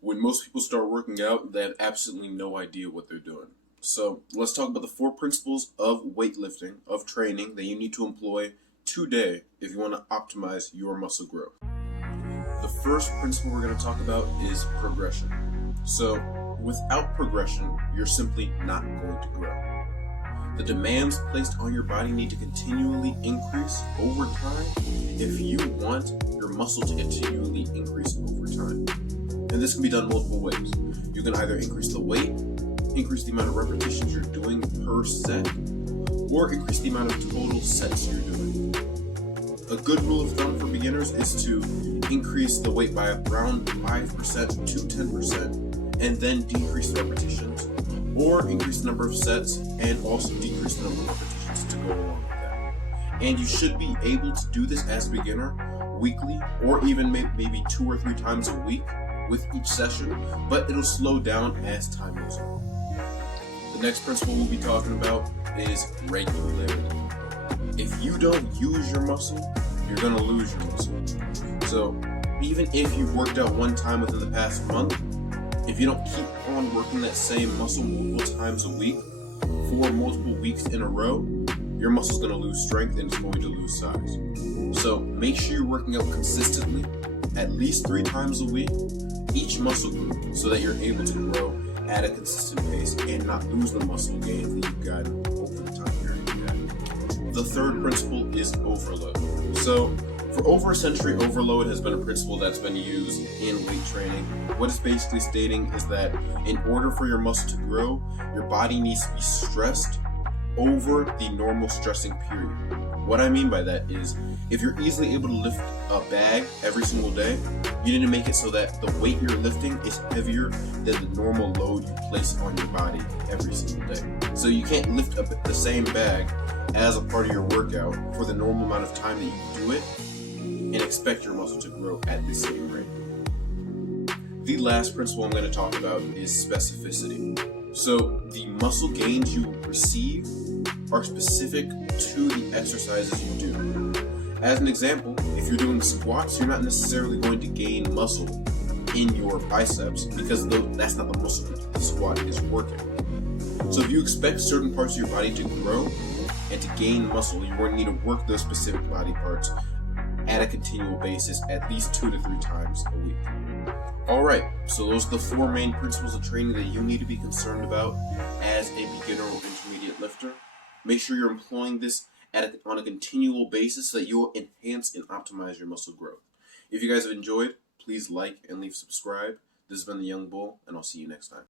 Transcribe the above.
When most people start working out, they have absolutely no idea what they're doing. So let's talk about the four principles of weightlifting, of training that you need to employ today if you want to optimize your muscle growth. The first principle we're going to talk about is progression. So without progression, you're simply not going to grow. The demands placed on your body need to continually increase over time if you want your muscle to continually increase over time. And this can be done multiple ways. You can either increase the weight, increase the amount of repetitions you're doing per set, or increase the amount of total sets you're doing. A good rule of thumb for beginners is to increase the weight by around 5% to 10% and then decrease the repetitions, or increase the number of sets and also decrease the number of repetitions to go along with that. And you should be able to do this as a beginner weekly or even maybe 2 or 3 times a week with each session, but it'll slow down as time goes on. The next principle we'll be talking about is regularity. If you don't use your muscle, you're going to lose your muscle. So even if you've worked out one time within the past month, if you don't keep on working that same muscle multiple times a week for multiple weeks in a row, your muscle's going to lose strength and it's going to lose size. So make sure you're working out consistently, at least 3 times a week, each muscle group, so that you're able to grow at a consistent pace and not lose the muscle gain that you've gotten over the time period you've had. The third principle is overload. So for over a century, overload has been a principle that's been used in weight training. What it's basically stating is that in order for your muscle to grow, your body needs to be stressed over the normal stressing period. What I mean by that is, if you're easily able to lift a bag every single day, you need to make it so that the weight you're lifting is heavier than the normal load you place on your body every single day. So you can't lift the same bag as a part of your workout for the normal amount of time that you do it and expect your muscle to grow at the same rate. The last principle I'm going to talk about is specificity. So the muscle gains you receive are specific to the exercises you do. As an example, if you're doing squats, you're not necessarily going to gain muscle in your biceps because that's not the muscle the squat is working. So if you expect certain parts of your body to grow and to gain muscle, you're going to need to work those specific body parts at a continual basis at least 2 to 3 times a week. Alright, so those are the 4 main principles of training that you need to be concerned about as a beginner or intermediate lifter. Make sure you're employing this on a continual basis so that you will enhance and optimize your muscle growth. If you guys have enjoyed, please like and leave subscribe. This has been the Young Bull, and I'll see you next time.